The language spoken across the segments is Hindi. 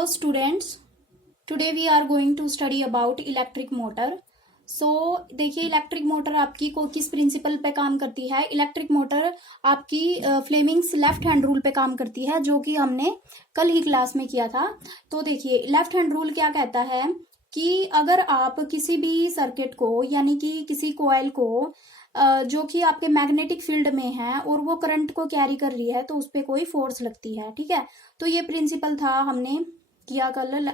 Hello students, today we are going to study about electric motor. देखिए इलेक्ट्रिक मोटर आपकी को किस प्रिंसिपल पे काम करती है। इलेक्ट्रिक मोटर आपकी फ्लेमिंग्स लेफ्ट हैंड रूल पे काम करती है, जो कि हमने कल ही क्लास में किया था। तो देखिए लेफ्ट हैंड रूल क्या कहता है कि अगर आप किसी भी सर्किट को यानी कि किसी कॉइल को जो कि आपके मैग्नेटिक फील्ड में है और वो करंट को कैरी कर रही है तो उस पर कोई फोर्स लगती है, ठीक है। तो ये प्रिंसिपल था, हमने किया कल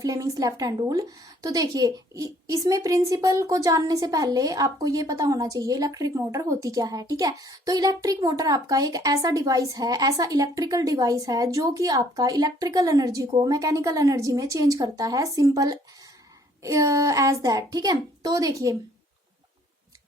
फ्लेमिंग्स लेफ्ट हैंड रूल। तो देखिए इसमें प्रिंसिपल को जानने से पहले आपको ये पता होना चाहिए इलेक्ट्रिक मोटर होती क्या है, ठीक है। तो इलेक्ट्रिक मोटर आपका एक ऐसा डिवाइस है, ऐसा इलेक्ट्रिकल डिवाइस है जो कि आपका इलेक्ट्रिकल एनर्जी को मैकेनिकल एनर्जी में चेंज करता है, सिंपल एज दैट, ठीक है। तो देखिए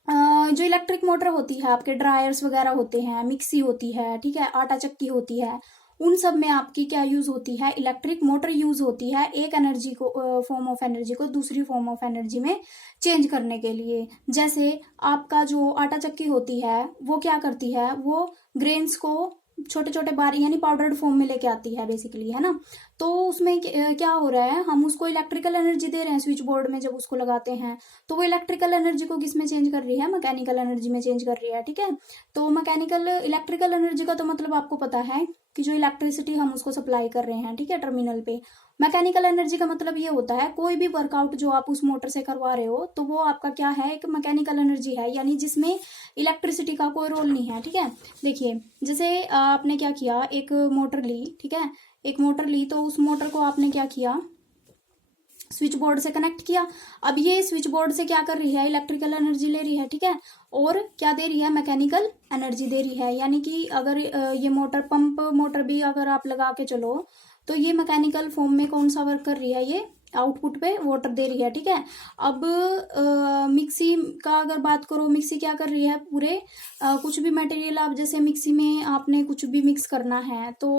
जो इलेक्ट्रिक मोटर होती है, आपके ड्रायर्स वगैरह होते हैं, मिक्सी होती है, ठीक है, आटा चक्की होती है, उन सब में आपकी क्या यूज होती है, इलेक्ट्रिक मोटर यूज होती है एक एनर्जी को फॉर्म ऑफ एनर्जी को दूसरी फॉर्म ऑफ एनर्जी में चेंज करने के लिए। जैसे आपका जो आटा चक्की होती है वो क्या करती है, वो ग्रेन्स को छोटे छोटे बार यानी पाउडर्ड फॉर्म में लेके आती है बेसिकली, है ना। तो उसमें क्या हो रहा है, हम उसको इलेक्ट्रिकल एनर्जी दे रहे हैं स्विच बोर्ड में, जब उसको लगाते हैं तो वो इलेक्ट्रिकल एनर्जी को किस में चेंज कर रही है, मैकेनिकल एनर्जी में चेंज कर रही है, ठीक है। तो मैकेनिकल इलेक्ट्रिकल एनर्जी का तो मतलब आपको पता है कि जो इलेक्ट्रिसिटी हम उसको सप्लाई कर रहे हैं, ठीक है, टर्मिनल पे। मैकेनिकल एनर्जी का मतलब ये होता है कोई भी वर्कआउट जो आप उस मोटर से करवा रहे हो तो वो आपका क्या है, एक मैकेनिकल एनर्जी है, यानी जिसमें इलेक्ट्रिसिटी का कोई रोल नहीं है, ठीक है। देखिए जैसे आपने क्या किया, एक मोटर ली, ठीक है, एक मोटर ली, तो उस मोटर को आपने क्या किया, स्विच बोर्ड से कनेक्ट किया। अब ये स्विच बोर्ड से क्या कर रही है, इलेक्ट्रिकल एनर्जी ले रही है, ठीक है, और क्या दे रही है, मैकेनिकल एनर्जी दे रही है। यानी कि अगर ये मोटर पंप मोटर भी अगर आप लगा के चलो तो ये मैकेनिकल फॉर्म में कौन सा वर्क कर रही है, ये आउटपुट पे वाटर दे रही है, ठीक है। अब मिक्सी का अगर बात करो, मिक्सी क्या कर रही है, पूरे कुछ भी मटेरियल आप जैसे मिक्सी में आपने कुछ भी मिक्स करना है तो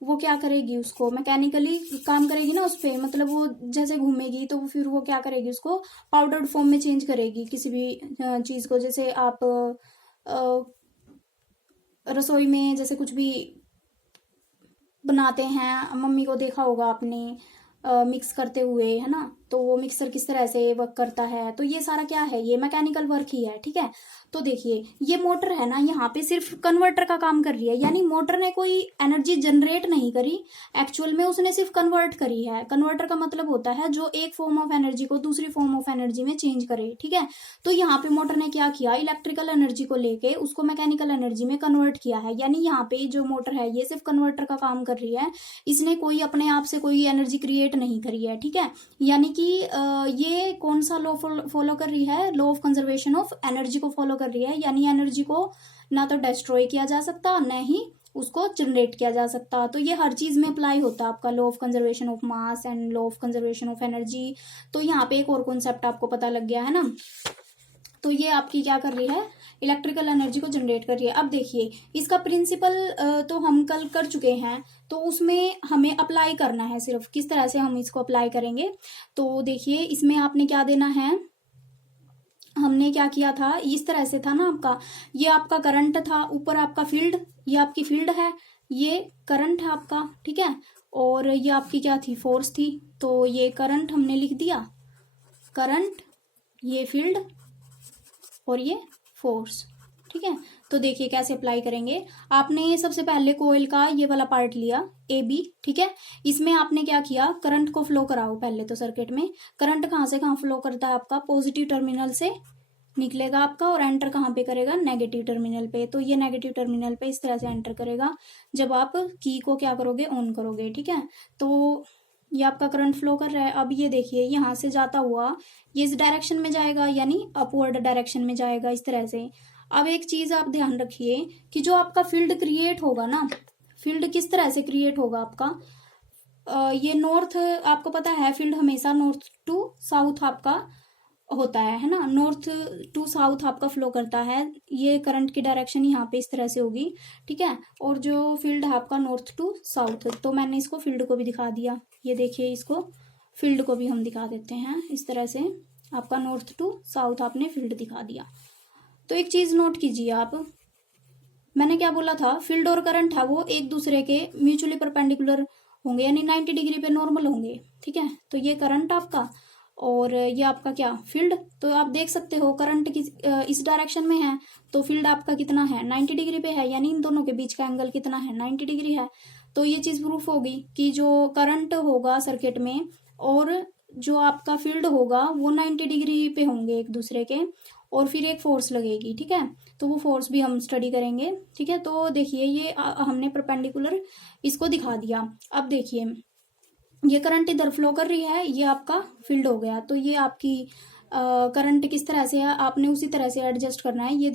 वो क्या करेगी, उसको मैकेनिकली काम करेगी ना उस पर, मतलब वो जैसे घूमेगी तो फिर वो क्या करेगी, उसको पाउडर्ड फॉर्म में चेंज करेगी किसी भी चीज को। जैसे आप रसोई में जैसे कुछ भी बनाते हैं, मम्मी को देखा होगा आपने मिक्स करते हुए, है ना, तो वो मिक्सर किस तरह से वर्क करता है, तो ये सारा क्या है, ये मैकेनिकल वर्क ही है, ठीक है। तो देखिए ये मोटर है ना, यहाँ पे सिर्फ कन्वर्टर का काम कर रही है, यानी मोटर ने कोई एनर्जी जनरेट नहीं करी, एक्चुअल में उसने सिर्फ कन्वर्ट करी है। कन्वर्टर का मतलब होता है जो एक फॉर्म ऑफ एनर्जी को दूसरी फॉर्म ऑफ एनर्जी में चेंज करे, ठीक है। तो यहाँ पे मोटर ने क्या किया, इलेक्ट्रिकल एनर्जी को लेके उसको मैकेनिकल एनर्जी में कन्वर्ट किया है, यानी यहाँ पे जो मोटर है ये सिर्फ कन्वर्टर का काम कर रही है, इसने कोई अपने आप से कोई एनर्जी क्रिएट नहीं करी है, ठीक है। यानी कि ये कौन सा लॉ फॉलो कर रही है, law of conservation of energy को फॉलो कर रही है, यानी एनर्जी को ना तो डिस्ट्रॉय किया जा सकता न ही उसको जनरेट किया जा सकता। तो ये हर चीज में अप्लाई होता है आपका law of conservation of mass and law of conservation of energy. तो यहाँ पे एक और कॉन्सेप्ट आपको पता लग गया है ना। तो ये आपकी क्या कर रही है, इलेक्ट्रिकल एनर्जी को जनरेट कर रही है। अब देखिए इसका प्रिंसिपल तो हम कल कर चुके हैं, तो उसमें हमें अप्लाई करना है, सिर्फ किस तरह से हम इसको अप्लाई करेंगे। तो देखिए इसमें आपने क्या देना है, हमने क्या किया था, इस तरह से था ना आपका, ये आपका करंट था, ऊपर आपका फील्ड, ये आपकी फील्ड है, ये करंट है आपका, ठीक है, और ये आपकी क्या थी, फोर्स थी। तो ये करंट हमने लिख दिया, करंट, ये फील्ड और ये फोर्स, ठीक है। तो देखिए कैसे अप्लाई करेंगे, आपने सबसे पहले कोयल का ये वाला पार्ट लिया ए बी, ठीक है, इसमें आपने क्या किया, करंट को फ्लो कराओ पहले तो सर्किट में। करंट कहाँ से कहाँ फ्लो करता है आपका, पॉजिटिव टर्मिनल से निकलेगा आपका और एंटर कहाँ पे करेगा, नेगेटिव टर्मिनल पे। तो ये नेगेटिव टर्मिनल पे इस तरह से एंटर करेगा जब आप की को क्या करोगे, ऑन करोगे, ठीक है। तो ये आपका करंट फ्लो कर रहा है। अब ये देखिए यहाँ से जाता हुआ ये इस डायरेक्शन में जाएगा, यानी अपवर्ड डायरेक्शन में जाएगा इस तरह से। अब एक चीज आप ध्यान रखिए कि जो आपका फील्ड क्रिएट होगा ना, फील्ड किस तरह से क्रिएट होगा आपका, ये नॉर्थ, आपको पता है फील्ड हमेशा नॉर्थ टू साउथ आपका होता है ना, नॉर्थ टू साउथ आपका फ्लो करता है। ये करंट की डायरेक्शन यहाँ पे इस तरह से होगी, ठीक है, और जो फील्ड है आपका नॉर्थ टू साउथ। तो मैंने इसको फील्ड को भी दिखा दिया, ये देखिए इसको फील्ड को भी हम दिखा देते हैं इस तरह से, आपका नॉर्थ टू साउथ आपने फील्ड दिखा दिया। तो एक चीज नोट कीजिए आप, मैंने क्या बोला था, फील्ड और करंट है वो एक दूसरे के म्यूचुअली परपेंडिकुलर होंगे, यानी 90 डिग्री पे नॉर्मल होंगे, ठीक है। तो ये करंट आपका, और ये आपका क्या, फील्ड। तो आप देख सकते हो करंट इस डायरेक्शन में है, तो फील्ड आपका कितना है, 90 डिग्री पे है, यानी इन दोनों के बीच का एंगल कितना है, 90 डिग्री है। तो ये चीज प्रूफ होगी कि जो करंट होगा सर्किट में और जो आपका फील्ड होगा वो 90 डिग्री पे होंगे एक दूसरे के, और फिर एक फोर्स लगेगी, ठीक है। तो वो फोर्स भी हम स्टडी करेंगे, ठीक है। तो देखिए ये हमने परपेंडिकुलर इसको दिखा दिया। अब देखिए ये करंट इधर फ्लो कर रही है, ये आपका फील्ड हो गया। तो ये आपकी करंट किस तरह से है, आपने उसी तरह से एडजस्ट करना है। ये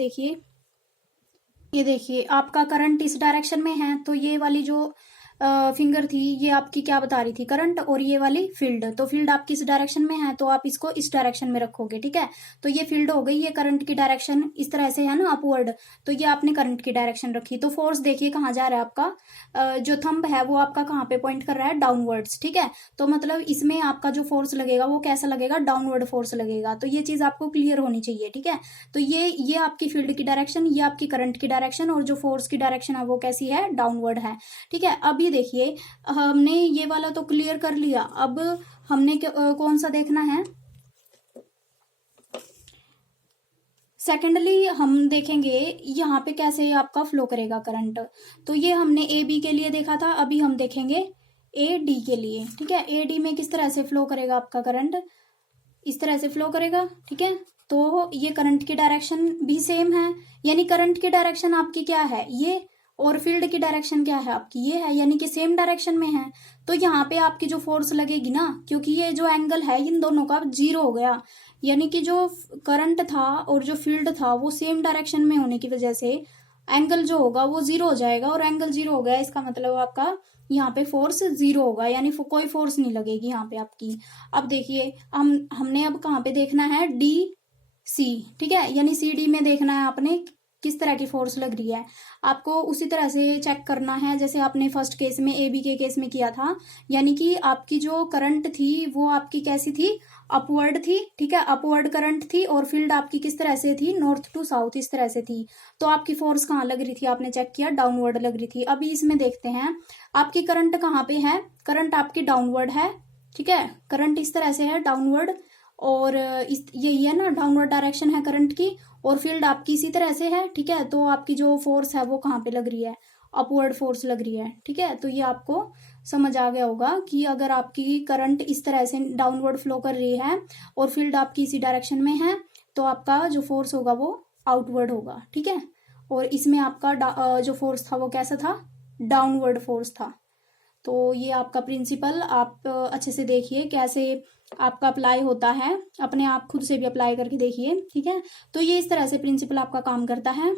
देखिए आपका करंट इस डायरेक्शन में है, तो ये वाली जो फिंगर थी ये आपकी क्या बता रही थी, करंट, और ये वाली फील्ड। तो फील्ड आपकी इस डायरेक्शन में है, तो आप इसको इस डायरेक्शन में रखोगे, ठीक है। तो ये फील्ड हो गई, ये करंट की डायरेक्शन इस तरह से है ना, अपवर्ड। तो ये आपने करंट की डायरेक्शन रखी। तो फोर्स देखिए कहाँ जा रहा है आपका, जो थंब है वो आपका कहाँ पे पॉइंट कर रहा है, डाउनवर्ड्स, ठीक है। तो मतलब इसमें आपका जो फोर्स लगेगा वो कैसा लगेगा, डाउनवर्ड फोर्स लगेगा। तो ये चीज आपको क्लियर होनी चाहिए, ठीक है। तो ये आपकी फील्ड की डायरेक्शन, ये आपकी करंट की डायरेक्शन, और जो फोर्स की डायरेक्शन है वो कैसी है, डाउनवर्ड है, ठीक है। अब ये देखिए हमने ये वाला तो क्लियर कर लिया, अब हमने कौन सा देखना है, सेकेंडली हम देखेंगे यहाँ पे कैसे आपका फ्लो करेगा करंट। तो ये हमने ए बी के लिए देखा था, अभी हम देखेंगे ए डी के लिए, ठीक है। ए डी में किस तरह से फ्लो करेगा आपका करंट, इस तरह से फ्लो करेगा, ठीक है। तो ये करंट की डायरेक्शन भी सेम है, यानी करंट की डायरेक्शन आपकी क्या है, ये, और फील्ड की डायरेक्शन क्या है आपकी, ये है, यानी कि सेम डायरेक्शन में है। तो यहाँ पे आपकी जो फोर्स लगेगी ना, क्योंकि ये जो एंगल है इन दोनों का जीरो हो गया, यानी कि जो करंट था और जो फील्ड था वो सेम डायरेक्शन में होने की वजह से एंगल जो होगा वो जीरो हो जाएगा, और एंगल जीरो हो गया इसका मतलब आपका यहाँ पे फोर्स जीरो होगा, यानी कोई फोर्स नहीं लगेगी यहाँ पे आपकी। अब देखिए हमने अब कहाँ पे देखना है, डी सी, ठीक है, यानी सी डी में देखना है आपने किस तरह की फोर्स लग रही है। आपको उसी तरह से चेक करना है जैसे आपने फर्स्ट केस में ए बी के केस में किया था, यानी कि आपकी जो करंट थी वो आपकी कैसी थी, अपवर्ड थी, ठीक है, अपवर्ड करंट थी, और फील्ड आपकी किस तरह से थी, नॉर्थ टू साउथ इस तरह से थी। तो आपकी फोर्स कहाँ लग रही थी, आपने चेक किया, डाउनवर्ड लग रही थी। अभी इसमें देखते हैं आपकी करंट कहाँ पे है, करंट आपकी डाउनवर्ड है, ठीक है, करंट इस तरह से है डाउनवर्ड, और यही है ना, डाउनवर्ड डायरेक्शन है करंट की, और फील्ड आपकी इसी तरह से है, ठीक है। तो आपकी जो फोर्स है वो कहाँ पे लग रही है, अपवर्ड फोर्स लग रही है, ठीक है। तो ये आपको समझ आ गया होगा कि अगर आपकी करंट इस तरह से डाउनवर्ड फ्लो कर रही है और फील्ड आपकी इसी डायरेक्शन में है, तो आपका जो फोर्स होगा वो आउटवर्ड होगा, ठीक है। और इसमें आपका जो फोर्स था वो कैसा था, डाउनवर्ड फोर्स था। तो ये आपका प्रिंसिपल आप अच्छे से देखिए कैसे आपका अप्लाई होता है, अपने आप खुद से भी अप्लाई करके देखिए, ठीक है। तो ये इस तरह से प्रिंसिपल आपका काम करता है।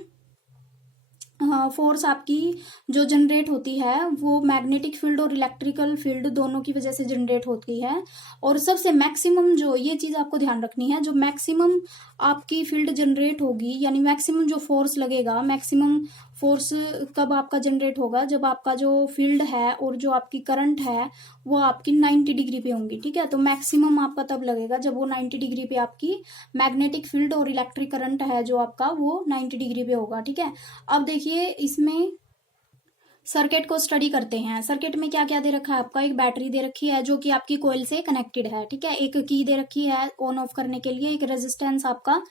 फोर्स आपकी जो जनरेट होती है वो मैग्नेटिक फील्ड और इलेक्ट्रिकल फील्ड दोनों की वजह से जनरेट होती है। और सबसे मैक्सिमम जो ये चीज आपको ध्यान रखनी है, जो मैक्सिमम आपकी फील्ड जनरेट होगी, यानी मैक्सिमम जो फोर्स लगेगा, मैक्सिमम फोर्स कब आपका जनरेट होगा, जब आपका जो फील्ड है और जो आपकी करंट है वो आपकी 90 डिग्री पे होंगी, ठीक है। तो मैक्सिमम आपका तब लगेगा जब वो 90 डिग्री पे आपकी मैग्नेटिक फील्ड और इलेक्ट्रिक करंट है जो आपका वो 90 डिग्री पे होगा, ठीक है। अब देखिए इसमें सर्किट को स्टडी करते हैं। सर्किट में क्या क्या दे रखा है आपका, एक बैटरी दे रखी है जो कि आपकी कोयल से कनेक्टेड है, ठीक है, एक की दे रखी है ऑन ऑफ करने के लिए, एक रेजिस्टेंस आपका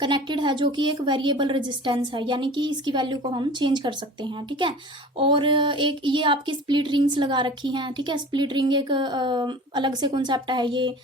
कनेक्टेड है जो कि एक वेरिएबल रेजिस्टेंस है, यानी कि इसकी वैल्यू को हम चेंज कर सकते हैं, ठीक है। और एक ये आपकी स्प्लिट रिंग्स लगा रखी हैं, ठीक है। स्प्लिट रिंग एक अलग से कॉन्सेप्ट है, ये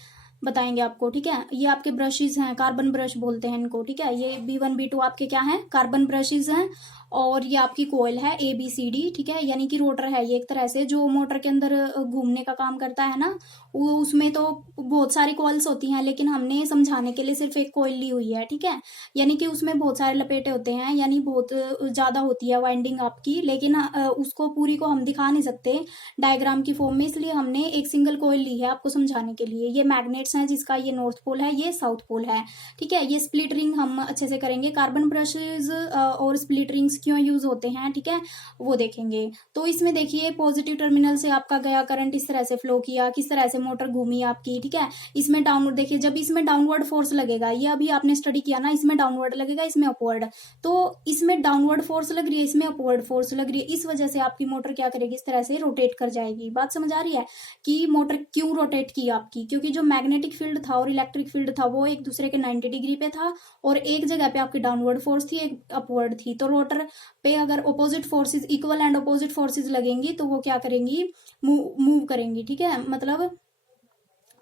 बताएंगे आपको, ठीक है। ये आपके ब्रशेज हैं, कार्बन ब्रश बोलते हैं इनको, ठीक है। ये B1 B2 आपके क्या हैं, कार्बन ब्रशेज हैं। और ये आपकी कोयल है ABCD, ठीक है, यानी कि रोटर है ये एक तरह से, जो मोटर के अंदर घूमने का काम करता है ना, वो उसमें तो बहुत सारी कॉइल्स होती हैं, लेकिन हमने समझाने के लिए सिर्फ एक कॉइल ली हुई है, ठीक है। यानी कि उसमें बहुत सारे लपेटे होते हैं, यानी बहुत ज्यादा होती है वाइंडिंग आपकी, लेकिन उसको पूरी को हम दिखा नहीं सकते डायग्राम की फॉर्म में, इसलिए हमने एक सिंगल कॉइल ली है आपको समझाने के लिए। ये मैग्नेट्स हैं जिसका ये नॉर्थ पोल है, ये साउथ पोल है, ठीक है। ये स्प्लिट रिंग हम अच्छे से करेंगे, कार्बन ब्रशेज और स्प्लिट रिंग्स टर्मिनल्स क्यों यूज होते हैं, ठीक है, वो देखेंगे। तो इसमें देखिए पॉजिटिव टर्मिनल से आपका गया करंट, इस तरह से फ्लो किया, किस तरह से मोटर घूमी आपकी, ठीक है। इसमें डाउनवर्ड देखिए, जब इसमें डाउनवर्ड फोर्स लगेगा, ये अभी आपने स्टडी किया ना, इसमें डाउनवर्ड लगेगा, इसमें अपवर्ड, तो इसमें डाउनवर्ड फोर्स लग रही है, इसमें अपवर्ड फोर्स लग रही है, इस वजह से आपकी मोटर क्या करेगी, इस तरह से रोटेट कर जाएगी। बात समझ आ रही है कि मोटर क्यों रोटेट की आपकी, क्योंकि जो मैग्नेटिक फील्ड था और इलेक्ट्रिक फील्ड था वो एक दूसरे के 90 डिग्री पे था, और एक जगह पे आपकी डाउनवर्ड फोर्स थी, एक अपवर्ड थी। तो रोटर पे अगर opposite forces, equal and opposite forces लगेंगी तो वो क्या करेंगी, मूव करेंगी, ठीक है, मतलब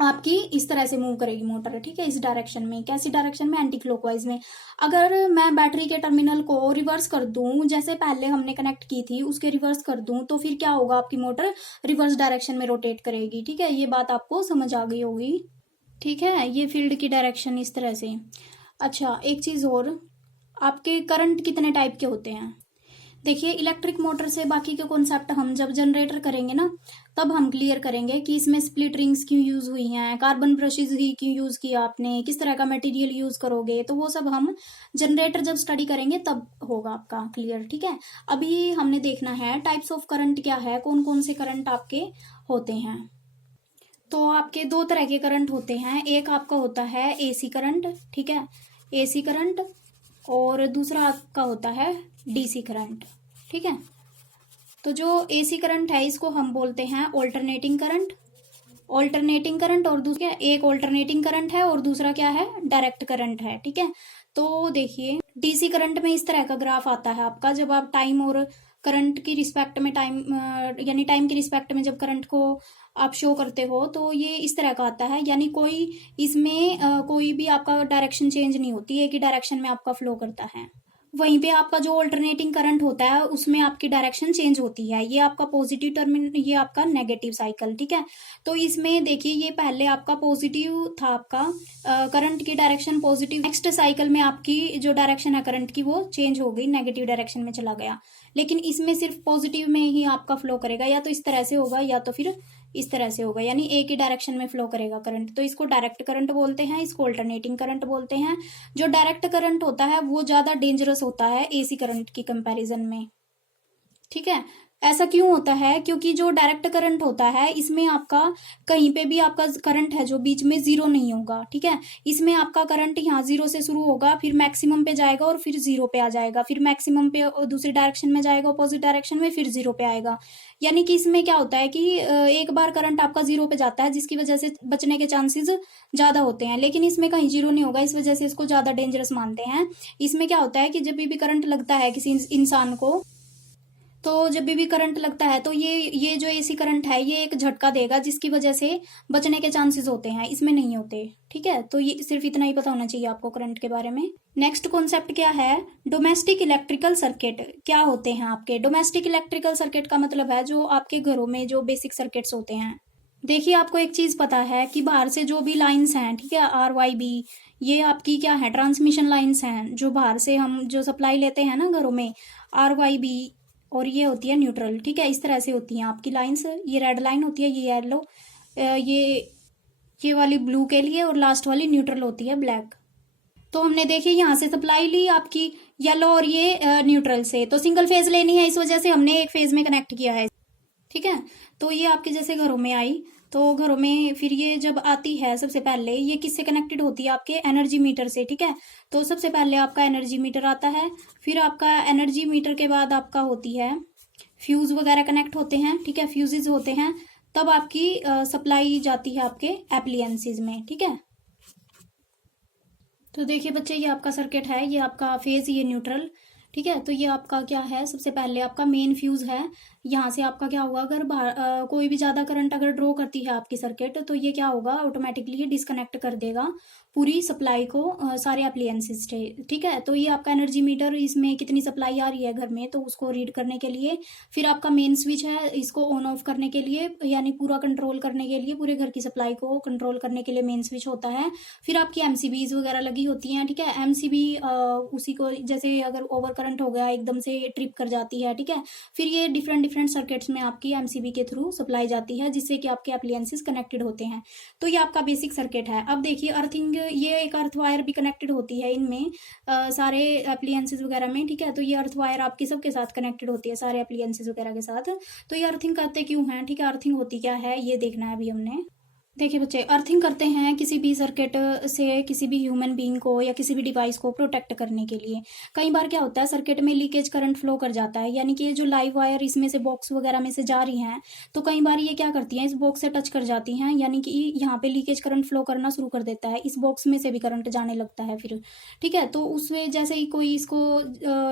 आपकी इस तरह से मूव करेगी मोटर, ठीक है, इस डायरेक्शन में। कैसी डायरेक्शन में, एंटी क्लॉकवाइज में। अगर मैं बैटरी के टर्मिनल को रिवर्स कर दूं, जैसे पहले हमने कनेक्ट की थी उसके रिवर्स कर दूं, तो फिर क्या होगा, आपकी मोटर रिवर्स डायरेक्शन में रोटेट करेगी, ठीक है। ये बात आपको समझ आ गई होगी, ठीक है। ये फील्ड की डायरेक्शन इस तरह से। अच्छा, एक चीज और, आपके करंट कितने टाइप के होते हैं। देखिए इलेक्ट्रिक मोटर से बाकी के कॉन्सेप्ट हम जब जनरेटर करेंगे ना, तब हम क्लियर करेंगे कि इसमें स्प्लिट रिंग्स क्यों यूज हुई हैं, कार्बन ब्रशेज ही क्यों यूज किया आपने, किस तरह का मटेरियल यूज करोगे, तो वो सब हम जनरेटर जब स्टडी करेंगे तब होगा आपका क्लियर, ठीक है। अभी हमने देखना है टाइप्स ऑफ करंट क्या है, कौन कौन से करंट आपके होते हैं। तो आपके दो तरह के करंट होते हैं, एक आपका होता है एसी करंट, ठीक है, एसी करंट, और दूसरा आपका होता है डीसी करंट, ठीक है। तो जो एसी करंट है इसको हम बोलते हैं ऑल्टरनेटिंग करंट, ऑल्टरनेटिंग करंट, और दूसरा एक ऑल्टरनेटिंग करंट है और दूसरा क्या है, डायरेक्ट करंट है, ठीक है। तो देखिए डीसी करंट में इस तरह का ग्राफ आता है आपका, जब आप टाइम और करंट की रिस्पेक्ट में, टाइम यानी टाइम की रिस्पेक्ट में जब करंट को आप शो करते हो तो ये इस तरह का आता है, यानी कोई इसमें कोई भी आपका डायरेक्शन चेंज नहीं होती, एक ही डायरेक्शन में आपका फ्लो करता है। वहीं पे आपका जो ऑल्टरनेटिंग करंट होता है उसमें आपकी डायरेक्शन चेंज होती है, ये आपका पॉजिटिव टर्मिनल, ये आपका नेगेटिव साइकिल, ठीक है। तो इसमें देखिए ये पहले आपका पॉजिटिव था, आपका करंट की डायरेक्शन पॉजिटिव, नेक्स्ट साइकिल में आपकी जो डायरेक्शन है करंट की वो चेंज हो गई, नेगेटिव डायरेक्शन में चला गया। लेकिन इसमें सिर्फ पॉजिटिव में ही आपका फ्लो करेगा, या तो इस तरह से होगा या तो फिर इस तरह से होगा, यानी एक ही डायरेक्शन में फ्लो करेगा करंट। तो इसको डायरेक्ट करंट बोलते हैं, इसको अल्टरनेटिंग करंट बोलते हैं। जो डायरेक्ट करंट होता है वो ज्यादा डेंजरस होता है एसी करंट की कंपैरिजन में, ठीक है। ऐसा क्यों होता है, क्योंकि जो डायरेक्ट करंट होता है इसमें आपका कहीं पे भी आपका करंट है जो बीच में जीरो नहीं होगा, ठीक है। इसमें आपका करंट यहाँ जीरो से शुरू होगा, फिर मैक्सिमम पे जाएगा और फिर जीरो पे आ जाएगा, फिर मैक्सिमम पे दूसरी डायरेक्शन में जाएगा अपोजिट डायरेक्शन में, फिर जीरो पे आएगा। यानी कि इसमें क्या होता है कि एक बार करंट आपका जीरो पे जाता है जिसकी वजह से बचने के चांसेस ज्यादा होते हैं, लेकिन इसमें कहीं जीरो नहीं होगा, इस वजह से इसको ज्यादा डेंजरस मानते हैं। इसमें क्या होता है कि जब भी करंट लगता है किसी इंसान को, तो जब भी करंट लगता है तो ये जो एसी करंट है ये एक झटका देगा जिसकी वजह से बचने के चांसेस होते हैं, इसमें नहीं होते, ठीक है। तो ये सिर्फ इतना ही पता होना चाहिए आपको करंट के बारे में। नेक्स्ट कॉन्सेप्ट क्या है, डोमेस्टिक इलेक्ट्रिकल सर्किट क्या होते हैं आपके। डोमेस्टिक इलेक्ट्रिकल सर्किट का मतलब है जो आपके घरों में जो बेसिक सर्किट्स होते हैं। देखिए आपको एक चीज पता है कि बाहर से जो भी लाइंस हैं, ठीक है, RYB, ये आपकी क्या है, ट्रांसमिशन लाइंस हैं, जो बाहर से हम जो सप्लाई लेते हैं ना घरों में, RYB, और ये होती है न्यूट्रल, ठीक है। इस तरह से होती हैं आपकी लाइंस, ये रेड लाइन होती है, ये येलो, ये वाली ब्लू के लिए, और लास्ट वाली न्यूट्रल होती है, ब्लैक। तो हमने देखिए यहाँ से सप्लाई ली आपकी येलो और ये न्यूट्रल से, तो सिंगल फेज लेनी है, इस वजह से हमने एक फेज में कनेक्ट किया है, ठीक है। तो ये आपके जैसे घरों में आई, तो घरों में फिर ये जब आती है सबसे पहले ये किससे कनेक्टेड होती है, आपके एनर्जी मीटर से, ठीक है। तो सबसे पहले आपका एनर्जी मीटर आता है, फिर आपका एनर्जी मीटर के बाद आपका होती है फ्यूज वगैरह कनेक्ट होते हैं, ठीक है, फ्यूजेज होते हैं, तब आपकी सप्लाई जाती है आपके एप्लियंसेस में, ठीक है। तो देखिए बच्चे ये आपका सर्किट है, ये आपका फेज, ये न्यूट्रल, ठीक है। तो ये आपका क्या है, सबसे पहले आपका मेन फ्यूज है, यहाँ से आपका क्या होगा, अगर कोई भी ज्यादा करंट अगर ड्रॉ करती है आपकी सर्किट, तो ये क्या होगा, ऑटोमेटिकली ये डिस्कनेक्ट कर देगा पूरी सप्लाई को सारे अप्लायंसेस से, ठीक है। तो ये आपका एनर्जी मीटर, इसमें कितनी सप्लाई आ रही है घर में तो उसको रीड करने के लिए, फिर आपका मेन स्विच है इसको ऑन ऑफ करने के लिए, यानी पूरा कंट्रोल करने के लिए, पूरे घर की सप्लाई को कंट्रोल करने के लिए मेन स्विच होता है। फिर आपकी MCBs वगैरह लगी होती हैं, ठीक है। MCB उसी को, जैसे अगर ओवर करंट हो गया एकदम से ट्रिप कर जाती है, ठीक है। फिर ये डिफरेंट डिफरेंट सर्किट्स में आपकी एमसीबी के थ्रू सप्लाई जाती है, जिससे कि आपके अप्लायंसेस कनेक्टेड होते हैं। तो ये आपका बेसिक सर्किट है। अब देखिए अर्थिंग, ये एक अर्थ वायर भी कनेक्टेड होती है इनमें, सारे अप्लायंसेस वगैरह में, ठीक है। तो ये अर्थ वायर आपकी सबके साथ कनेक्टेड होती है, सारे अप्लायंसेस वगैरह के साथ। तो ये अर्थिंग करते क्यों हैं, ठीक है, अर्थिंग होती क्या है ये देखना है अभी हमने। देखिए बच्चे, अर्थिंग करते हैं किसी भी सर्किट से किसी भी ह्यूमन बीइंग को या किसी भी डिवाइस को प्रोटेक्ट करने के लिए। कई बार क्या होता है, सर्किट में लीकेज करंट फ्लो कर जाता है, यानी कि ये जो लाइव वायर इसमें से बॉक्स वगैरह में से जा रही हैं, तो कई बार ये क्या करती हैं, इस बॉक्स से टच कर जाती हैं, यानी कि यहाँ पे लीकेज करंट फ्लो करना शुरू कर देता है, इस बॉक्स में से भी करंट जाने लगता है फिर, ठीक है। तो उसमें जैसे ही कोई इसको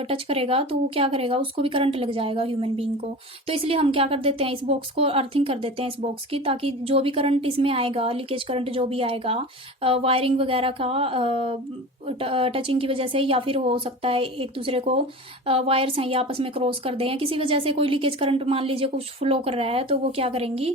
टच करेगा तो वो क्या करेगा, उसको भी करंट लग जाएगा ह्यूमन बीइंग को। तो इसलिए हम क्या कर देते हैं, इस बॉक्स को अर्थिंग कर देते हैं इस बॉक्स की, ताकि जो भी करंट इसमें आएगा, लीकेज करंट जो भी आएगा वायरिंग वगैरह का टचिंग की वजह से, या फिर हो सकता है एक दूसरे को वायर्स हैं ये आपस में क्रॉस कर दें, या किसी वजह से कोई लीकेज करंट मान लीजिए कुछ फ्लो कर रहा है, तो वो क्या करेंगी,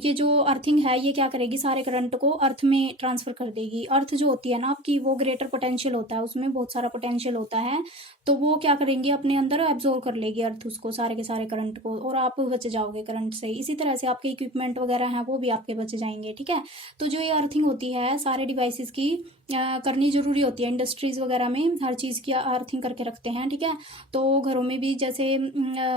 ये जो अर्थिंग है ये क्या करेगी, सारे करंट को अर्थ में ट्रांसफर कर देगी। अर्थ जो होती है ना आपकी, वो ग्रेटर पोटेंशियल होता है, उसमें बहुत सारा पोटेंशियल होता है, तो वो क्या करेंगी, अपने अंदर एब्जॉर्ब कर लेगी अर्थ उसको, सारे के सारे करंट को, और आप बच जाओगे करंट से। इसी तरह से आपके इक्विपमेंट वगैरह हैं वो भी आपके बच जाएंगे, ठीक है। तो जो ये अर्थिंग होती है सारे डिवाइसेस की करनी जरूरी होती है। इंडस्ट्रीज वगैरह में हर चीज़ की अर्थिंग करके रखते हैं, ठीक है। तो घरों में भी जैसे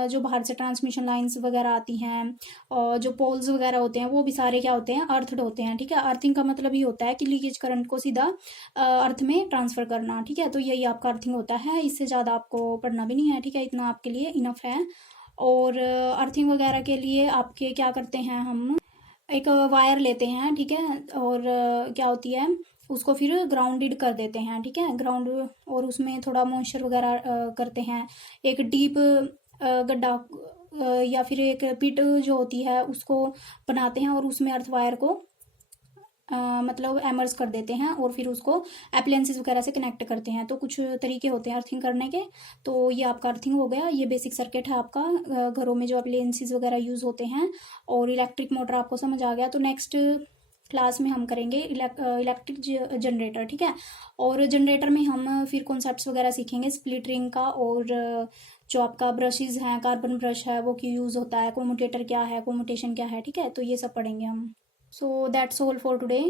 जो बाहर से ट्रांसमिशन लाइंस वगैरह आती हैं और जो पोल्स वगैरह होते हैं वो भी सारे क्या होते हैं, अर्थड होते हैं, ठीक है। अर्थिंग का मतलब ये होता है कि लीकेज करंट को सीधा अर्थ में ट्रांसफर करना, ठीक है। तो यही आपका अर्थिंग होता है, इससे ज़्यादा आपको पढ़ना भी नहीं है, ठीक है, इतना आपके लिए इनफ है। और अर्थिंग वगैरह के लिए आपके क्या करते हैं, हम एक वायर लेते हैं, ठीक है, और क्या होती है, उसको फिर ग्राउंडेड कर देते हैं, ठीक है, ग्राउंड, और उसमें थोड़ा मॉइस्चर वगैरह करते हैं, एक डीप गड्ढा या फिर एक पिट जो होती है उसको बनाते हैं, और उसमें अर्थ वायर को मतलब एमर्ज कर देते हैं, और फिर उसको अप्लायंसेस वगैरह से कनेक्ट करते हैं। तो कुछ तरीके होते हैं अर्थिंग करने के। तो ये आपका अर्थिंग हो गया, ये बेसिक सर्किट है आपका घरों में जो अप्लायंसेस वगैरह यूज़ होते हैं। और इलेक्ट्रिक मोटर आपको समझ आ गया। तो नेक्स्ट क्लास में हम करेंगे इलेक्ट्रिक जनरेटर, ठीक है। और जनरेटर में हम फिर कॉन्सेप्ट्स वगैरह सीखेंगे, स्प्लिट रिंग का, और जो आपका ब्रशेज हैं, कार्बन ब्रश है वो क्यों यूज़ होता है, कोमोटेटर क्या है, कोमोटेशन क्या है, ठीक है। तो ये सब पढ़ेंगे हम। So that's all for today.